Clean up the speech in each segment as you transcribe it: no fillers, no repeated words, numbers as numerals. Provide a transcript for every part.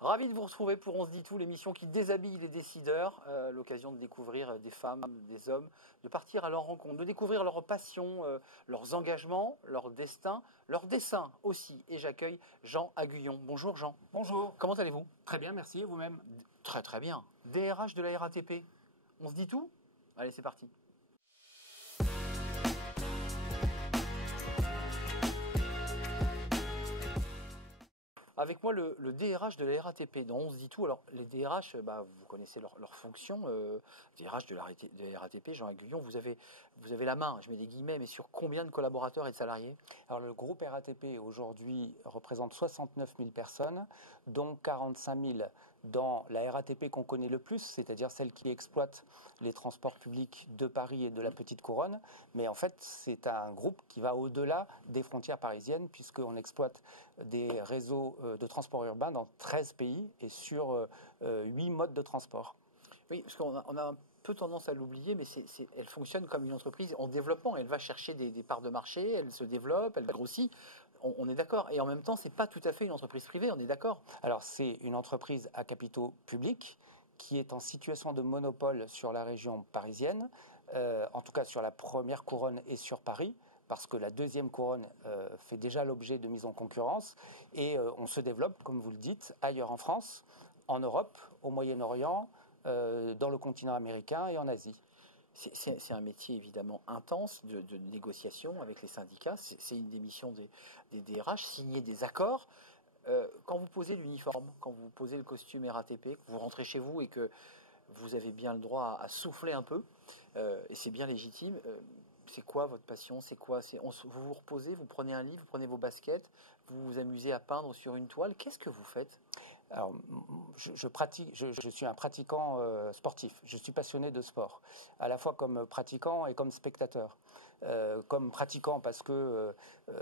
Ravi de vous retrouver pour On se dit tout, l'émission qui déshabille les décideurs. L'occasion de découvrir des femmes, des hommes, de partir à leur rencontre, de découvrir leurs passions, leurs engagements, leur destin, leurs dessins aussi. Et j'accueille Jean Aguillon. Bonjour Jean. Bonjour. Comment allez-vous? Très bien, merci. Et vous-même? Très très bien. DRH de la RATP. On se dit tout? Allez, c'est parti. Avec moi, le DRH de la RATP, dont on se dit tout. Alors, les DRH, vous connaissez leur fonction. DRH de la RATP, Jean Aguillon, vous avez la main, je mets des guillemets, mais sur combien de collaborateurs et de salariés? Alors, le groupe RATP, aujourd'hui, représente 69 000 personnes, dont 45 000 dans la RATP qu'on connaît le plus, c'est-à-dire celle qui exploite les transports publics de Paris et de la Petite Couronne. Mais en fait, c'est un groupe qui va au-delà des frontières parisiennes, puisqu'on exploite des réseaux de transport urbain dans 13 pays et sur 8 modes de transport. Oui, parce qu'on a un peu tendance à l'oublier, mais elle fonctionne comme une entreprise en développement. Elle va chercher des parts de marché, elle se développe, elle grossit. On est d'accord. Et en même temps, ce n'est pas tout à fait une entreprise privée, on est d'accord. Alors, c'est une entreprise à capitaux publics qui est en situation de monopole sur la région parisienne, en tout cas sur la première couronne et sur Paris, parce que la deuxième couronne fait déjà l'objet de mise en concurrence, et on se développe, comme vous le dites, ailleurs en France, en Europe, au Moyen-Orient, dans le continent américain et en Asie. C'est un métier évidemment intense de négociation avec les syndicats. C'est une des missions des DRH, signer des accords. Quand vous posez l'uniforme, quand vous posez le costume RATP, que vous rentrez chez vous et que vous avez bien le droit à souffler un peu, et c'est bien légitime. C'est quoi votre passion? C'est quoi? Vous vous reposez, vous prenez un livre, vous prenez vos baskets, vous vous amusez à peindre sur une toile. Qu'est-ce que vous faites? Alors, je suis un pratiquant sportif. Je suis passionné de sport, à la fois comme pratiquant et comme spectateur. Comme pratiquant parce que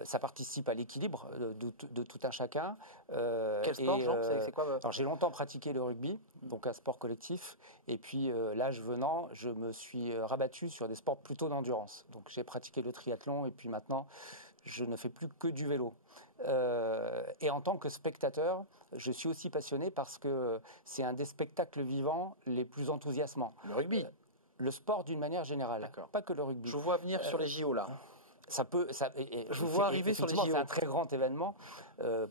ça participe à l'équilibre de tout un chacun. Quel sport, Jean? C'est quoi Alors, j'ai longtemps pratiqué le rugby, donc un sport collectif. Et puis, l'âge venant, je me suis rabattu sur des sports plutôt d'endurance. Donc, j'ai pratiqué le triathlon et puis maintenant, je ne fais plus que du vélo. Et en tant que spectateur, je suis aussi passionné parce que c'est un des spectacles vivants les plus enthousiasmants. Le rugby? Le sport d'une manière générale, pas que le rugby. Je vous vois venir sur les JO là. Je vous vois arriver sur les JO. C'est un très grand événement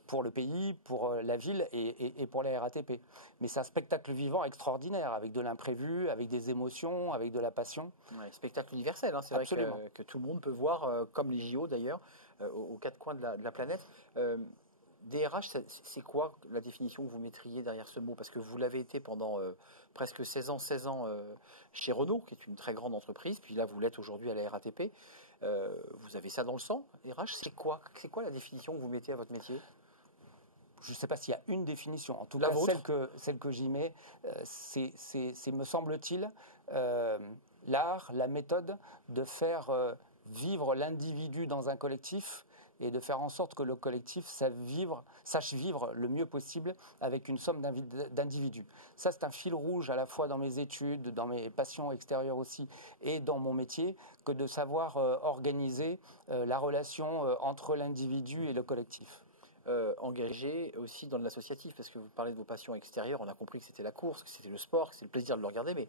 pour le pays, pour la ville et pour la RATP. Mais c'est un spectacle vivant extraordinaire, avec de l'imprévu, avec des émotions, avec de la passion. Ouais, spectacle universel, hein. C'est vrai que tout le monde peut voir, comme les JO d'ailleurs, aux quatre coins de la planète. DRH, c'est quoi la définition que vous mettriez derrière ce mot? Parce que vous l'avez été pendant presque 16 ans chez Renault, qui est une très grande entreprise, puis là vous l'êtes aujourd'hui à la RATP. Vous avez ça dans le sang, DRH, c'est quoi la définition que vous mettez à votre métier? Je ne sais pas s'il y a une définition. En tout cas, celle que j'y mets, c'est, me semble-t-il, l'art, la méthode de faire vivre l'individu dans un collectif et de faire en sorte que le collectif sache vivre le mieux possible avec une somme d'individus. Ça, c'est un fil rouge à la fois dans mes études, dans mes passions extérieures aussi, et dans mon métier, que de savoir organiser la relation entre l'individu et le collectif. Engagé aussi dans l'associatif, parce que vous parlez de vos passions extérieures, on a compris que c'était la course, que c'était le sport, que c'est le plaisir de le regarder, mais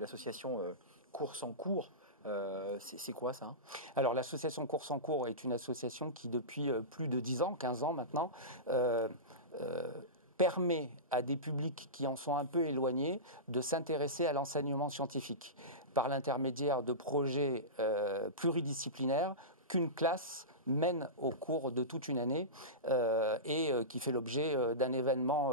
l'association Course en Cours, c'est quoi ça? Alors l'association Course en Cours est une association qui depuis plus de 10 ans, 15 ans maintenant, permet à des publics qui en sont un peu éloignés de s'intéresser à l'enseignement scientifique par l'intermédiaire de projets pluridisciplinaires qu'une classe mène au cours de toute une année et qui fait l'objet d'un événement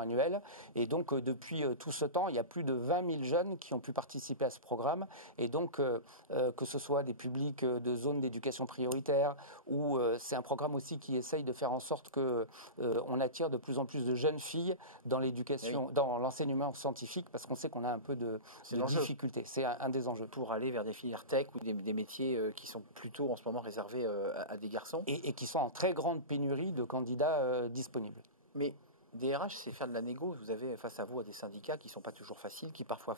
annuel. Et donc, depuis tout ce temps, il y a plus de 20 000 jeunes qui ont pu participer à ce programme. Et donc, que ce soit des publics de zones d'éducation prioritaire ou c'est un programme aussi qui essaye de faire en sorte qu'on attire de plus en plus de jeunes filles dans l'éducation, dans l'enseignement scientifique, parce qu'on sait qu'on a un peu de difficultés. C'est un des enjeux. Pour aller vers des filières tech ou des métiers qui sont plutôt en ce moment réservés à des garçons. Et qui sont en très grande pénurie de candidats disponibles. Mais DRH, c'est faire de la négo. Vous avez face à vous des syndicats qui ne sont pas toujours faciles, qui parfois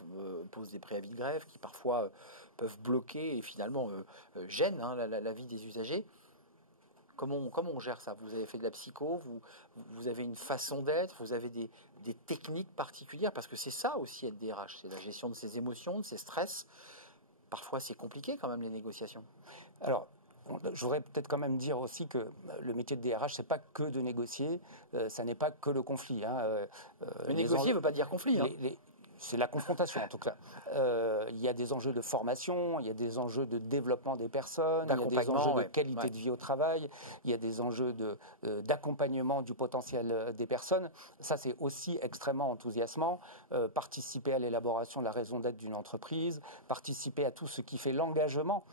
posent des préavis de grève, qui parfois peuvent bloquer et finalement gênent la vie des usagers. Comment on gère ça? Vous avez fait de la psycho, vous avez une façon d'être, vous avez des techniques particulières, parce que c'est ça aussi être DRH, c'est la gestion de ses émotions, de ses stress. Parfois c'est compliqué quand même les négociations. Alors, je voudrais peut-être quand même dire aussi que le métier de DRH, c'est pas que de négocier, ça n'est pas que le conflit. Mais négocier ne veut pas dire conflit. C'est la confrontation en tout cas. Il y a des enjeux de formation, il y a des enjeux de développement des personnes, il y a des enjeux de qualité de vie au travail, il y a des enjeux d'accompagnement du potentiel des personnes. Ça, c'est aussi extrêmement enthousiasmant. Participer à l'élaboration de la raison d'être d'une entreprise, participer à tout ce qui fait l'engagement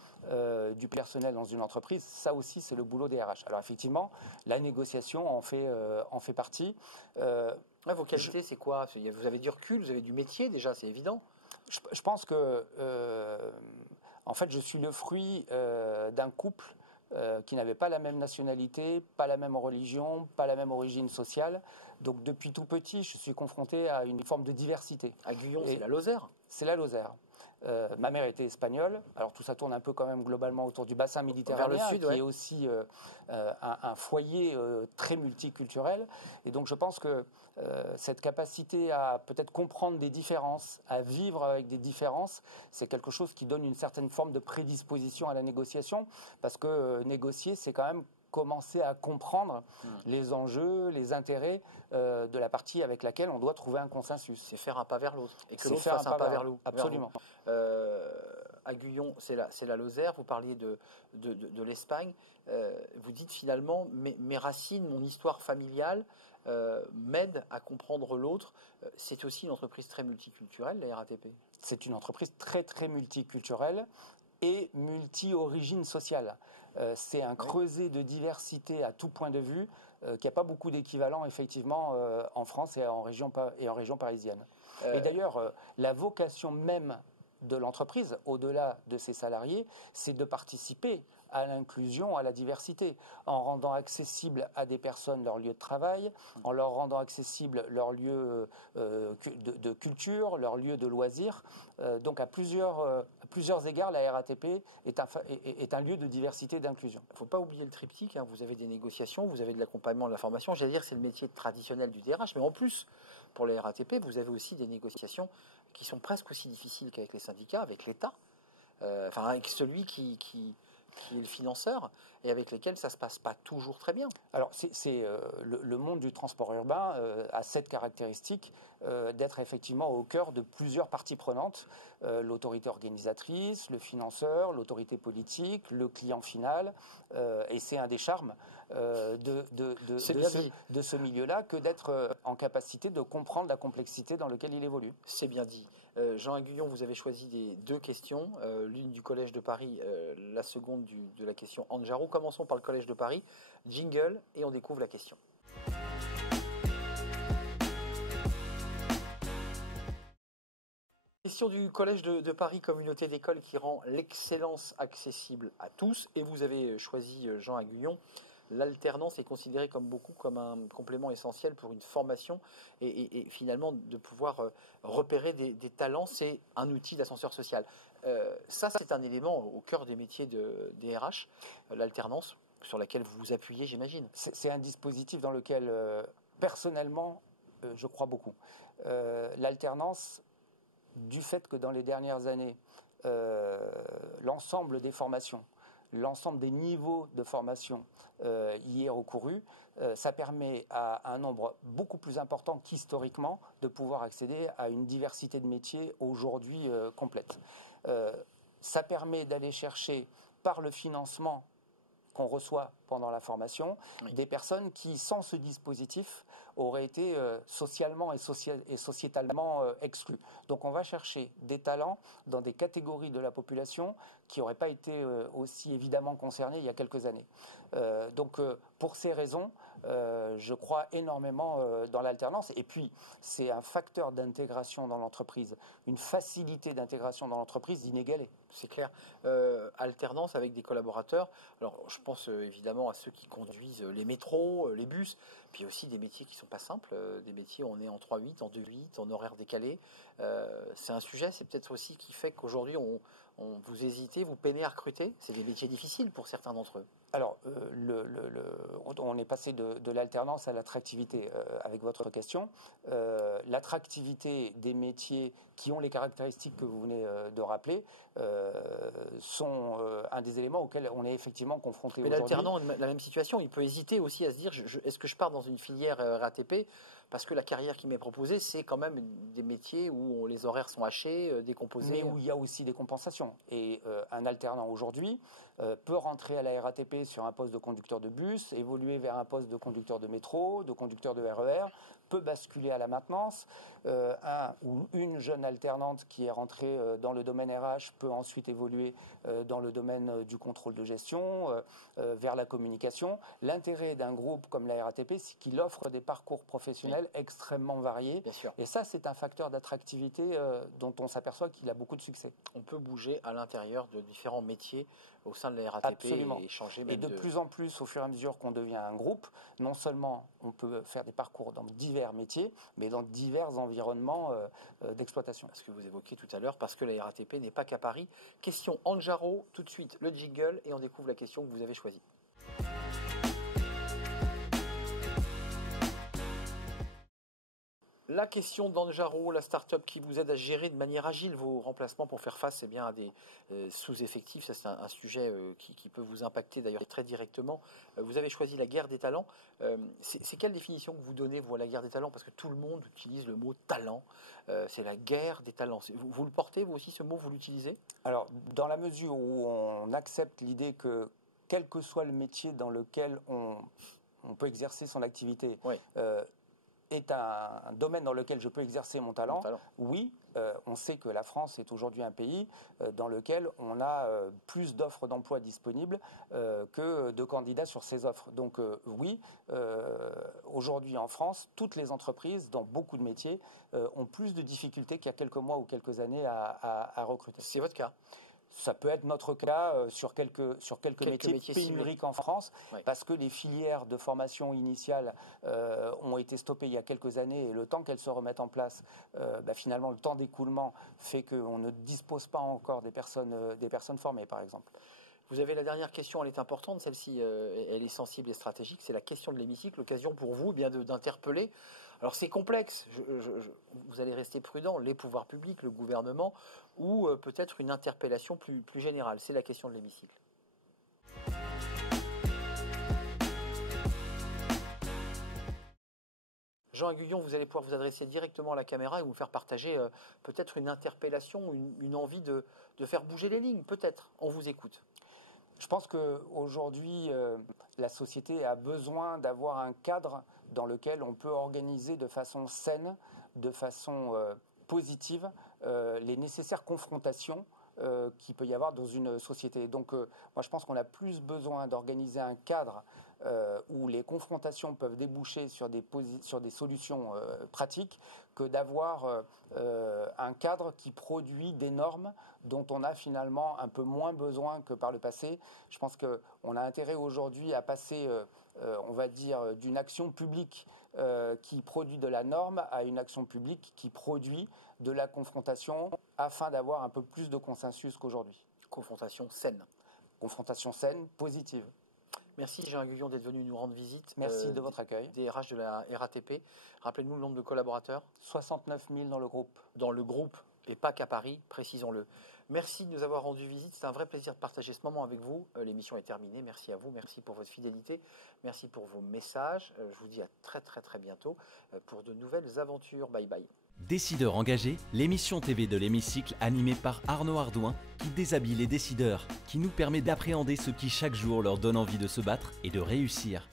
du personnel dans une entreprise, ça aussi, c'est le boulot des RH. Alors effectivement, la négociation en fait partie. Vos qualités, c'est quoi? Vous avez du recul, vous avez du métier déjà, c'est évident. Je pense que, en fait, je suis le fruit d'un couple qui n'avait pas la même nationalité, pas la même religion, pas la même origine sociale. Donc, depuis tout petit, je suis confronté à une forme de diversité. À Guyon, c'est la Lozère. C'est la Lozère. Ma mère était espagnole, alors tout ça tourne un peu quand même globalement autour du bassin méditerranéen, vers le sud, qui est aussi un foyer très multiculturel. Et donc je pense que cette capacité à peut-être comprendre des différences, à vivre avec des différences, c'est quelque chose qui donne une certaine forme de prédisposition à la négociation, parce que négocier, c'est quand même commencer à comprendre les enjeux, les intérêts de la partie avec laquelle on doit trouver un consensus. C'est faire un pas vers l'autre. Et que l'autre fasse un pas vers l'autre. Absolument. À Guyon, c'est la Lozère, vous parliez de l'Espagne. Vous dites finalement, mes racines, mon histoire familiale m'aident à comprendre l'autre. C'est aussi une entreprise très multiculturelle, la RATP. C'est une entreprise très très multiculturelle et multi-origine sociale. C'est un creuset de diversité à tout point de vue qui n'a pas beaucoup d'équivalent effectivement en France et en région parisienne. Et d'ailleurs, la vocation même de l'entreprise, au-delà de ses salariés, c'est de participer à l'inclusion, à la diversité, en rendant accessible à des personnes leur lieu de travail, en leur rendant accessible leur lieu de culture, leur lieu de loisirs. Donc à plusieurs égards, la RATP est un lieu de diversité et d'inclusion. Il ne faut pas oublier le triptyque, vous avez des négociations, vous avez de l'accompagnement, de la formation. J'allais dire c'est le métier traditionnel du DRH, mais en plus, pour la RATP, vous avez aussi des négociations qui sont presque aussi difficiles qu'avec les syndicats, avec l'État, avec celui qui est le financeur, et avec lesquels ça ne se passe pas toujours très bien. Alors, le monde du transport urbain a cette caractéristique d'être effectivement au cœur de plusieurs parties prenantes, l'autorité organisatrice, le financeur, l'autorité politique, le client final, et c'est un des charmes de ce milieu-là que d'être en capacité de comprendre la complexité dans laquelle il évolue. C'est bien dit. Jean Aguillon, vous avez choisi deux questions, l'une du Collège de Paris, la seconde de la question Anne Jarot. Commençons par le Collège de Paris. Jingle, et on découvre la question. Question du Collège de Paris, communauté d'école qui rend l'excellence accessible à tous. Et vous avez choisi, Jean Aguillon, l'alternance est considérée comme un complément essentiel pour une formation et finalement de pouvoir repérer des talents, c'est un outil d'ascenseur social. Ça, c'est un élément au cœur des métiers des RH, l'alternance, sur laquelle vous vous appuyez, j'imagine. C'est un dispositif dans lequel, personnellement, je crois beaucoup. L'alternance, du fait que dans les dernières années, l'ensemble des formations, l'ensemble des niveaux de formation y est recouru, ça permet à un nombre beaucoup plus important qu'historiquement de pouvoir accéder à une diversité de métiers aujourd'hui complète. Ça permet d'aller chercher par le financement qu'on reçoit pendant la formation, des personnes qui, sans ce dispositif, auraient été socialement et sociétalement exclues. Donc on va chercher des talents dans des catégories de la population qui n'auraient pas été aussi évidemment concernées il y a quelques années. Donc pour ces raisons, je crois énormément dans l'alternance. Et puis, c'est un facteur d'intégration dans l'entreprise, une facilité d'intégration dans l'entreprise inégalée. C'est clair. Alternance avec des collaborateurs. Alors, je pense évidemment à ceux qui conduisent les métros, les bus, Puis aussi des métiers qui ne sont pas simples, des métiers où on est en 3-8, en 2-8, en horaire décalé. C'est un sujet, c'est peut-être aussi qui fait qu'aujourd'hui, vous hésitez, vous peinez à recruter. C'est des métiers difficiles pour certains d'entre eux. Alors, on est passé de l'alternance à l'attractivité avec votre question. L'attractivité des métiers qui ont les caractéristiques que vous venez de rappeler sont un des éléments auxquels on est effectivement confronté aujourd'hui. Mais l'alternant a la même situation. Il peut hésiter aussi à se dire, est-ce que je pars dans une filière RATP ? Parce que la carrière qui m'est proposée, c'est quand même des métiers où les horaires sont hachés, décomposés. Mais où il y a aussi des compensations. Et un alternant aujourd'hui peut rentrer à la RATP sur un poste de conducteur de bus, évoluer vers un poste de conducteur de métro, de conducteur de RER, peut basculer à la maintenance. Un ou une jeune alternante qui est rentrée dans le domaine RH peut ensuite évoluer dans le domaine du contrôle de gestion, vers la communication. L'intérêt d'un groupe comme la RATP, c'est qu'il offre des parcours professionnels extrêmement variés. Bien sûr. Et ça, c'est un facteur d'attractivité dont on s'aperçoit qu'il a beaucoup de succès. On peut bouger à l'intérieur de différents métiers au sein de la RATP. Absolument. Et changer même et de plus en plus, au fur et à mesure qu'on devient un groupe, non seulement on peut faire des parcours dans divers métiers, mais dans divers environnements d'exploitation. Ce que vous évoquiez tout à l'heure, parce que la RATP n'est pas qu'à Paris. Question Anjaro, tout de suite le jingle, et on découvre la question que vous avez choisie. La question d'Anjaro, la start-up qui vous aide à gérer de manière agile vos remplacements pour faire face à des sous-effectifs. Ça, c'est un sujet qui peut vous impacter d'ailleurs très directement. Vous avez choisi la guerre des talents. C'est quelle définition que vous donnez, vous, à la guerre des talents ? Parce que tout le monde utilise le mot talent. C'est la guerre des talents. Vous le portez, vous aussi, ce mot, vous l'utilisez ? Alors, dans la mesure où on accepte l'idée que, quel que soit le métier dans lequel on peut exercer son activité, oui. Est un domaine dans lequel je peux exercer mon talent. Oui, on sait que la France est aujourd'hui un pays dans lequel on a plus d'offres d'emploi disponibles que de candidats sur ces offres. Donc oui, aujourd'hui en France, toutes les entreprises, dans beaucoup de métiers, ont plus de difficultés qu'il y a quelques mois ou quelques années à recruter. C'est votre cas ? Ça peut être notre cas sur quelques métiers pénuriques en France, parce que les filières de formation initiale ont été stoppées il y a quelques années, et le temps qu'elles se remettent en place, finalement le temps d'écoulement fait qu'on ne dispose pas encore des personnes formées, par exemple. Vous avez la dernière question, elle est importante, celle-ci, elle est sensible et stratégique, c'est la question de l'hémicycle, l'occasion pour vous bien d'interpeller. Alors c'est complexe, vous allez rester prudent, les pouvoirs publics, le gouvernement, ou peut-être une interpellation plus générale. C'est la question de l'hémicycle. Jean Aguillon, vous allez pouvoir vous adresser directement à la caméra et vous faire partager peut-être une interpellation, une envie de faire bouger les lignes, peut-être. On vous écoute. Je pense qu'aujourd'hui, la société a besoin d'avoir un cadre dans lequel on peut organiser de façon saine, de façon positive, les nécessaires confrontations qu'il peut y avoir dans une société. Donc, moi, je pense qu'on a plus besoin d'organiser un cadre où les confrontations peuvent déboucher sur des solutions pratiques que d'avoir un cadre qui produit des normes dont on a finalement un peu moins besoin que par le passé. Je pense qu'on a intérêt aujourd'hui à passer, on va dire, d'une action publique qui produit de la norme à une action publique qui produit de la confrontation afin d'avoir un peu plus de consensus qu'aujourd'hui. Confrontation saine. Confrontation saine, positive. Merci Jean Aguillon d'être venu nous rendre visite. Merci de votre accueil. DRH de la RATP. Rappelez-nous le nombre de collaborateurs. 69 000 dans le groupe. Dans le groupe, et pas qu'à Paris, précisons-le. Merci de nous avoir rendu visite. C'est un vrai plaisir de partager ce moment avec vous. L'émission est terminée. Merci à vous. Merci pour votre fidélité. Merci pour vos messages. Je vous dis à très très très bientôt pour de nouvelles aventures. Bye bye. Décideurs engagés, l'émission TV de l'Hémicycle animée par Arnaud Ardouin qui déshabille les décideurs, qui nous permet d'appréhender ce qui chaque jour leur donne envie de se battre et de réussir.